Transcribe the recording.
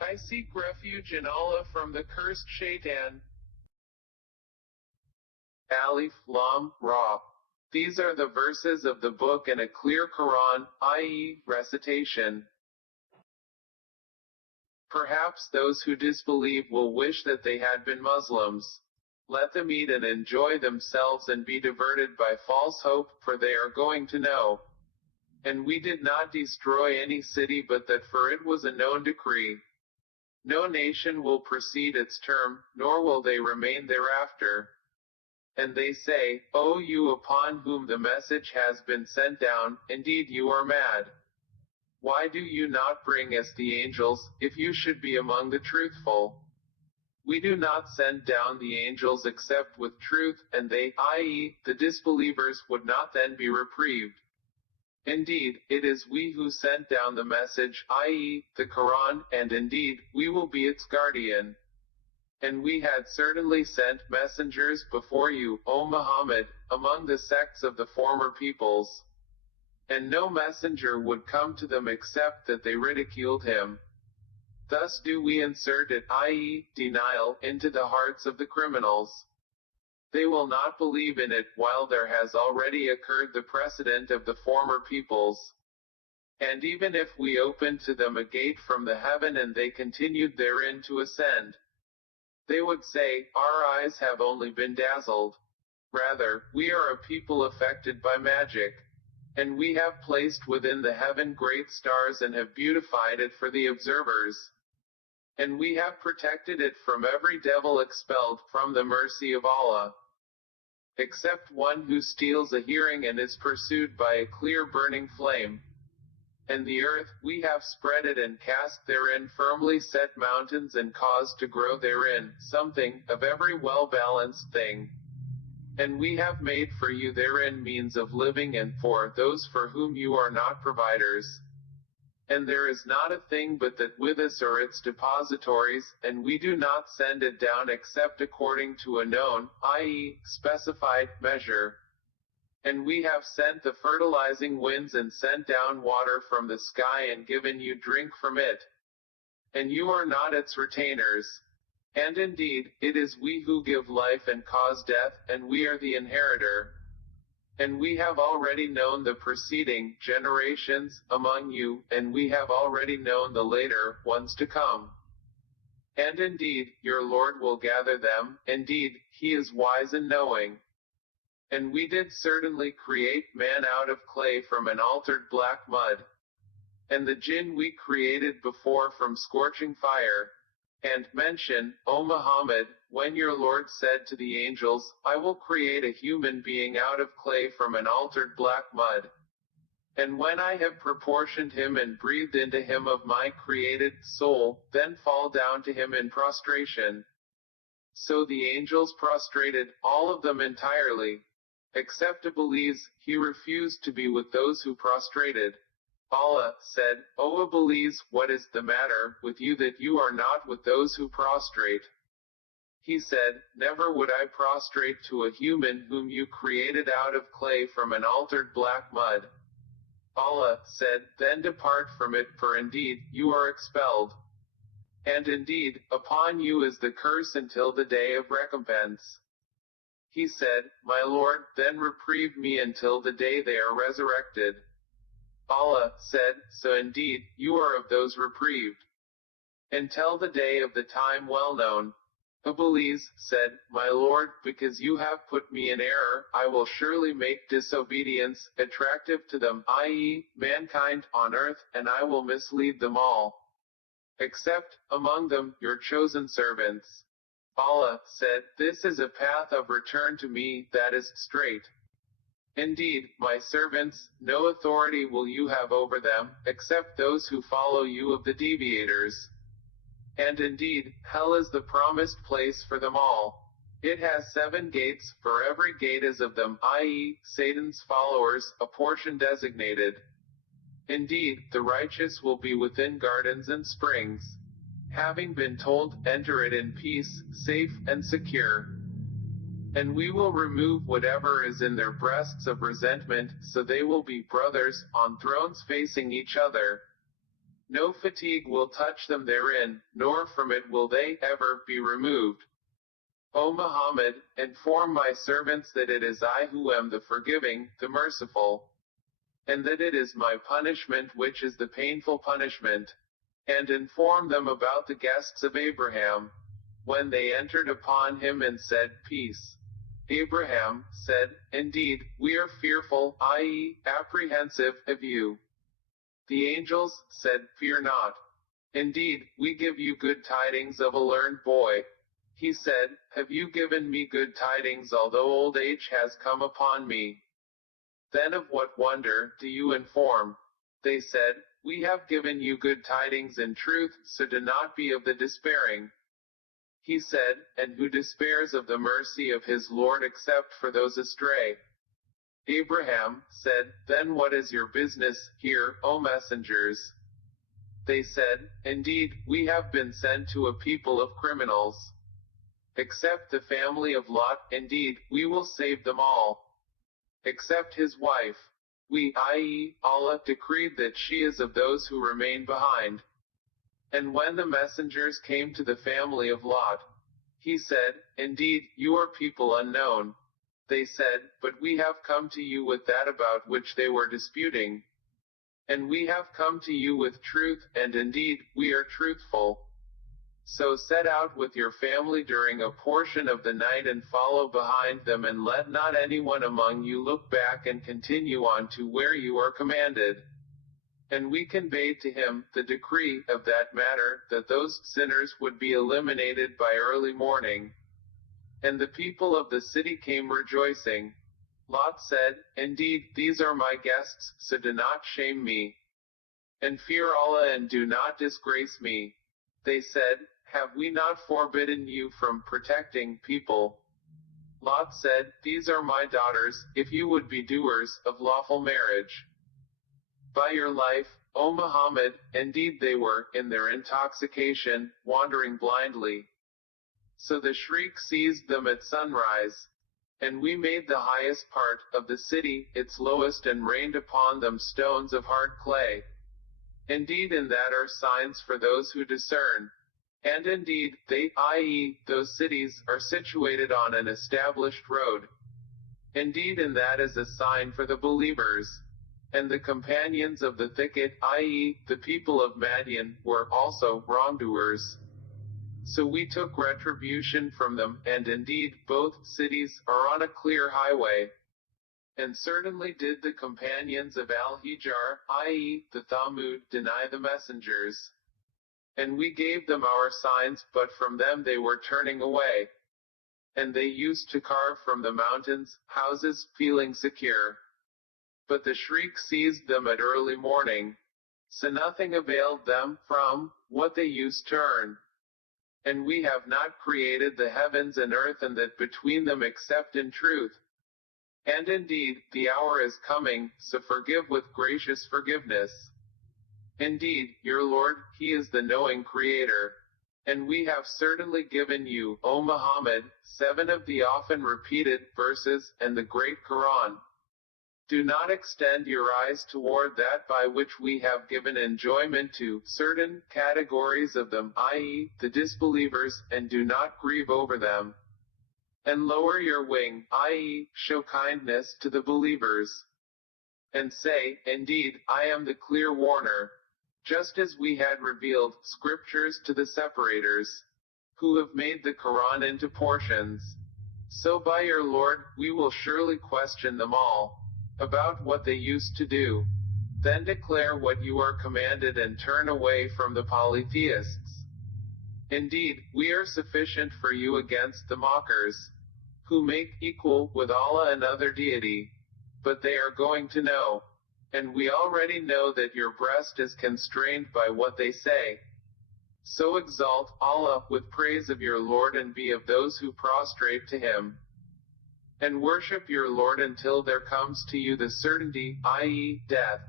I seek refuge in Allah from the cursed shaitan. Alif, Lam, Ra. These are the verses of the book and a clear Qur'an, i.e., recitation. Perhaps those who disbelieve will wish that they had been Muslims. Let them eat and enjoy themselves and be diverted by false hope, for they are going to know. And we did not destroy any city but that for it was a known decree. No nation will precede its term, nor will they remain thereafter. And they say, O you upon whom the message has been sent down, indeed you are mad. Why do you not bring us the angels, if you should be among the truthful? We do not send down the angels except with truth, and they, i.e., the disbelievers, would not then be reprieved. Indeed, it is we who sent down the message, i.e., the Quran, and indeed, we will be its guardian. And we had certainly sent messengers before you, O Muhammad, among the sects of the former peoples. And no messenger would come to them except that they ridiculed him. Thus do we insert it, i.e., denial, into the hearts of the criminals. They will not believe in it, while there has already occurred the precedent of the former peoples. And even if we opened to them a gate from the heaven and they continued therein to ascend, they would say, our eyes have only been dazzled. Rather, we are a people affected by magic. And we have placed within the heaven great stars and have beautified it for the observers. And we have protected it from every devil expelled from the mercy of Allah. Except one who steals a hearing and is pursued by a clear burning flame. And the earth, we have spread it and cast therein firmly set mountains and caused to grow therein something of every well-balanced thing. And we have made for you therein means of living and for those for whom you are not providers. And there is not a thing but that with us are its depositories, and we do not send it down except according to a known, i.e., specified, measure. And we have sent the fertilizing winds and sent down water from the sky and given you drink from it. And you are not its retainers. And indeed, it is we who give life and cause death, and we are the inheritor. And we have already known the preceding generations among you, and we have already known the later ones to come. And indeed, your Lord will gather them, indeed, he is wise and knowing. And we did certainly create man out of clay from an altered black mud. And the jinn we created before from scorching fire. And mention, O Muhammad, when your Lord said to the angels, I will create a human being out of clay from an altered black mud. And when I have proportioned him and breathed into him of my created soul, then fall down to him in prostration. So the angels prostrated, all of them entirely. Except Iblis, he refused to be with those who prostrated. Allah said, O Iblis, what is the matter with you that you are not with those who prostrate? He said, never would I prostrate to a human whom you created out of clay from an altered black mud. Allah said, then depart from it, for indeed, you are expelled. And indeed, upon you is the curse until the day of recompense. He said, my Lord, then reprieve me until the day they are resurrected. Allah said, so indeed, you are of those reprieved. Until the day of the time well known. Iblis said, my Lord, because you have put me in error, I will surely make disobedience attractive to them, i.e., mankind, on earth, and I will mislead them all. Except, among them, your chosen servants. Allah said, this is a path of return to me that is straight. Indeed, my servants, no authority will you have over them, except those who follow you of the deviators. And indeed, hell is the promised place for them all. It has 7 gates, for every gate is of them, i.e., Satan's followers, a portion designated. Indeed, the righteous will be within gardens and springs. Having been told, enter it in peace, safe and secure. And we will remove whatever is in their breasts of resentment, so they will be brothers, on thrones facing each other. No fatigue will touch them therein, nor from it will they ever be removed. O Muhammad, inform my servants that it is I who am the forgiving, the merciful, and that it is my punishment which is the painful punishment. And inform them about the guests of Abraham, when they entered upon him and said, Peace. Abraham said, Indeed, we are fearful, i.e., apprehensive, of you. The angels said, Fear not. Indeed, we give you good tidings of a learned boy. He said, Have you given me good tidings although old age has come upon me? Then of what wonder do you inform? They said, We have given you good tidings in truth, so do not be of the despairing. He said, And who despairs of the mercy of his Lord except for those astray? Abraham said, Then what is your business here, O messengers? They said, Indeed, we have been sent to a people of criminals. Except the family of Lot, indeed, we will save them all. Except his wife. We, i.e., Allah, decreed that she is of those who remain behind. And when the messengers came to the family of Lot, he said, Indeed, you are people unknown. They said, But we have come to you with that about which they were disputing. And we have come to you with truth, and indeed, we are truthful. So set out with your family during a portion of the night and follow behind them, and let not anyone among you look back, and continue on to where you are commanded. And we conveyed to him the decree of that matter, that those sinners would be eliminated by early morning. And the people of the city came rejoicing. Lot said, Indeed, these are my guests, so do not shame me. And fear Allah and do not disgrace me. They said, Have we not forbidden you from protecting people? Lot said, These are my daughters, if you would be doers of lawful marriage. By your life, O Muhammad, indeed they were, in their intoxication, wandering blindly. So the shriek seized them at sunrise. And we made the highest part of the city its lowest, and rained upon them stones of hard clay. Indeed in that are signs for those who discern. And indeed, they, i.e., those cities, are situated on an established road. Indeed in that is a sign for the believers. And the companions of the thicket, i.e., the people of Madian, were also wrongdoers. So we took retribution from them, and indeed, both cities are on a clear highway. And certainly did the companions of al-Hijr, i.e., the Thamud, deny the messengers. And we gave them our signs, but from them they were turning away. And they used to carve from the mountains houses, feeling secure. But the shriek seized them at early morning. So nothing availed them from what they used to earn. And we have not created the heavens and earth and that between them except in truth. And indeed, the hour is coming, so forgive with gracious forgiveness. Indeed, your Lord, He is the knowing Creator. And we have certainly given you, O Muhammad, 7 of the often repeated verses, and the great Qur'an. Do not extend your eyes toward that by which we have given enjoyment to certain categories of them, i.e., the disbelievers, and do not grieve over them. And lower your wing, i.e., show kindness to the believers. And say, Indeed, I am the clear warner. Just as we had revealed scriptures to the separators, who have made the Qur'an into portions. So by your Lord, we will surely question them all about what they used to do. Then declare what you are commanded and turn away from the polytheists. Indeed, we are sufficient for you against the mockers, who make equal with Allah another deity. But they are going to know. And we already know that your breast is constrained by what they say. So exalt Allah with praise of your Lord and be of those who prostrate to Him. And worship your Lord until there comes to you the certainty, i.e., death.